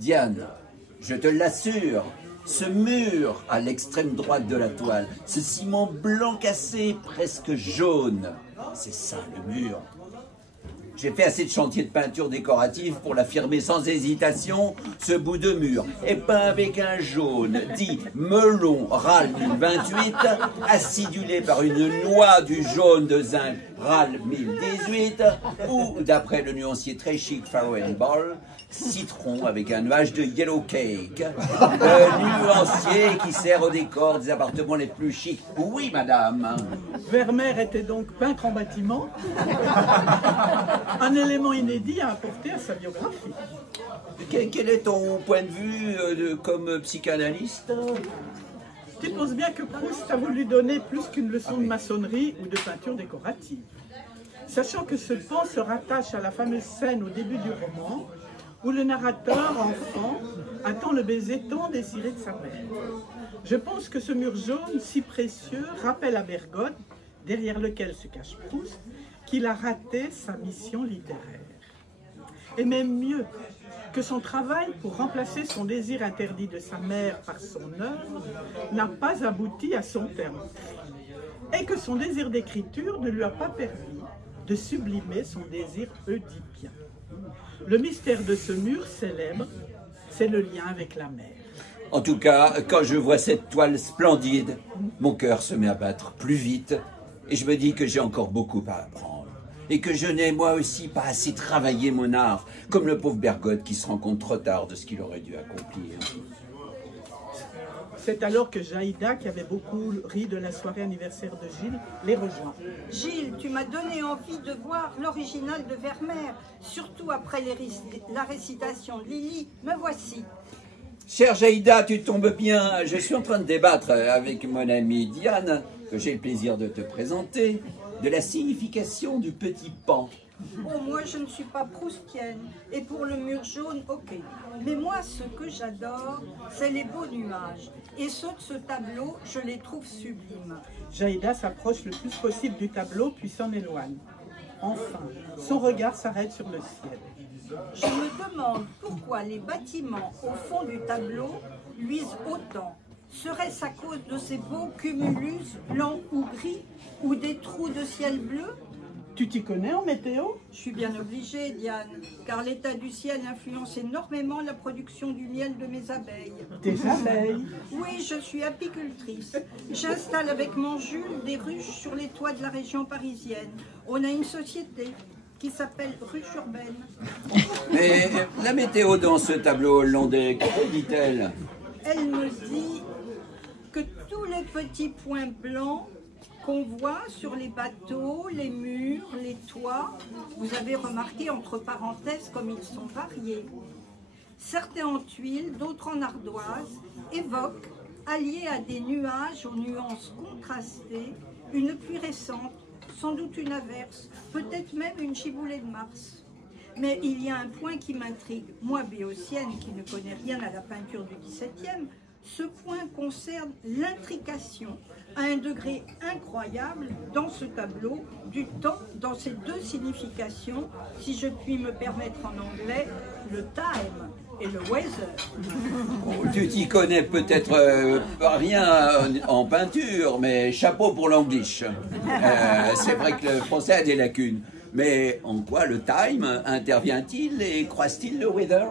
Diane, je te l'assure, ce mur à l'extrême droite de la toile, ce ciment blanc cassé, presque jaune, c'est ça le mur. J'ai fait assez de chantiers de peinture décorative pour l'affirmer sans hésitation, ce bout de mur est peint avec un jaune dit melon RAL 1028, acidulé par une noix du jaune de zinc RAL 1018, ou d'après le nuancier très chic Farrow&Ball, citron avec un nuage de yellow cake. Le nuancier qui sert au décor des appartements les plus chics. Oui, madame. Vermeer était donc peintre en bâtiment. Un élément inédit à apporter à sa biographie. Quel est ton point de vue comme psychanalyste? Tu penses bien que Proust a voulu donner plus qu'une leçon de maçonnerie ou de peinture décorative. Sachant que ce pan se rattache à la fameuse scène au début du roman, où le narrateur, enfant, attend le baiser tant désiré de sa mère. Je pense que ce mur jaune, si précieux, rappelle à Bergotte, derrière lequel se cache Proust, qu'il a raté sa mission littéraire. Et même mieux, que son travail pour remplacer son désir interdit de sa mère par son œuvre n'a pas abouti à son terme. Et que son désir d'écriture ne lui a pas permis de sublimer son désir oedipien. Le mystère de ce mur célèbre, c'est le lien avec la mer. En tout cas, quand je vois cette toile splendide, mon cœur se met à battre plus vite et je me dis que j'ai encore beaucoup à apprendre. Et que je n'ai moi aussi pas assez travaillé mon art, comme le pauvre Bergotte qui se rend compte trop tard de ce qu'il aurait dû accomplir. C'est alors que Jaïda, qui avait beaucoup ri de la soirée anniversaire de Gilles, les rejoint. Gilles, tu m'as donné envie de voir l'original de Vermeer, surtout après la récitation de Lily. Me voici. Chère Jaïda, tu tombes bien. Je suis en train de débattre avec mon amie Diane, que j'ai le plaisir de te présenter, de la signification du petit pan. Oh, moi, je ne suis pas proustienne. Et pour le mur jaune, ok. Mais moi, ce que j'adore, c'est les beaux nuages. Et ceux de ce tableau, je les trouve sublimes. Jaïda s'approche le plus possible du tableau, puis s'en éloigne. Enfin, son regard s'arrête sur le ciel. Je me demande pourquoi les bâtiments au fond du tableau luisent autant. Serait-ce à cause de ces beaux cumulus blancs ou gris, ou des trous de ciel bleu? Tu t'y connais en météo? Je suis bien obligée, Diane, car l'état du ciel influence énormément la production du miel de mes abeilles. Des abeilles? Oui, je suis apicultrice. J'installe avec mon Jules des ruches sur les toits de la région parisienne. On a une société qui s'appelle Ruche Urbaine. Mais la météo dans ce tableau hollandais, que dit-elle? Elle me dit que tous les petits points blancs qu'on voit sur les bateaux, les murs, les toits, vous avez remarqué entre parenthèses comme ils sont variés. Certains en tuiles, d'autres en ardoise, évoquent, alliés à des nuages aux nuances contrastées, une pluie récente, sans doute une averse, peut-être même une giboulée de Mars. Mais il y a un point qui m'intrigue, moi béotienne qui ne connais rien à la peinture du XVIIe, ce point concerne l'intrication à un degré incroyable dans ce tableau du temps, dans ses deux significations, si je puis me permettre en anglais, le time et le weather. Oh, tu t'y connais peut-être rien en peinture, mais chapeau pour l'anglish. C'est vrai que le français a des lacunes. Mais en quoi le time intervient-il et croise-t-il le weather?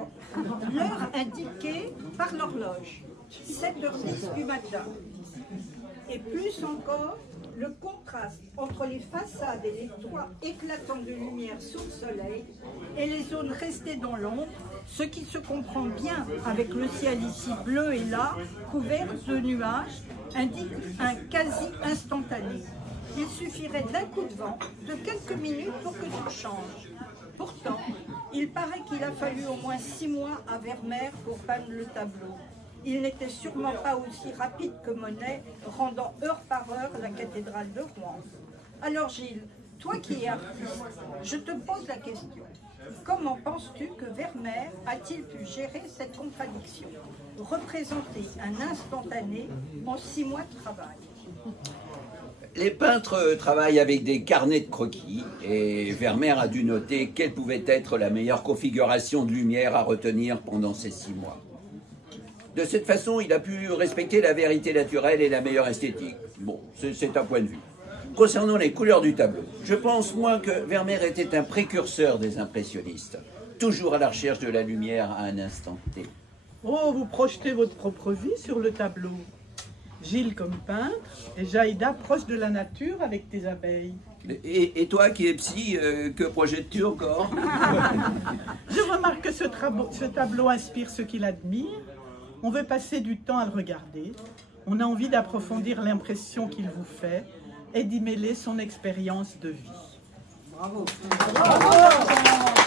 L'heure indiquée par l'horloge, 7h10 du matin. Et plus encore, le contraste entre les façades et les toits éclatants de lumière sous le soleil et les zones restées dans l'ombre, ce qui se comprend bien avec le ciel ici bleu et là, couvert de nuages, indique un quasi instantané. Il suffirait d'un coup de vent, de quelques minutes pour que tout change. Pourtant, il paraît qu'il a fallu au moins 6 mois à Vermeer pour peindre le tableau. Il n'était sûrement pas aussi rapide que Monet, rendant heure par heure la cathédrale de Rouen. Alors Gilles, toi qui es artiste, je te pose la question. Comment penses-tu que Vermeer a-t-il pu gérer cette contradiction? Représenter un instantané en 6 mois de travail? Les peintres travaillent avec des carnets de croquis et Vermeer a dû noter quelle pouvait être la meilleure configuration de lumière à retenir pendant ces 6 mois. De cette façon, il a pu respecter la vérité naturelle et la meilleure esthétique. Bon, c'est un point de vue. Concernant les couleurs du tableau, je pense, moi, que Vermeer était un précurseur des impressionnistes, toujours à la recherche de la lumière à un instant T. Oh, vous projetez votre propre vie sur le tableau. Gilles comme peintre et Jaïda proche de la nature avec tes abeilles. Et toi qui es psy, que projettes-tu encore? Je remarque que ce tableau inspire ceux qui l'admirent. On veut passer du temps à le regarder. On a envie d'approfondir l'impression qu'il vous fait et d'y mêler son expérience de vie. Bravo. Bravo.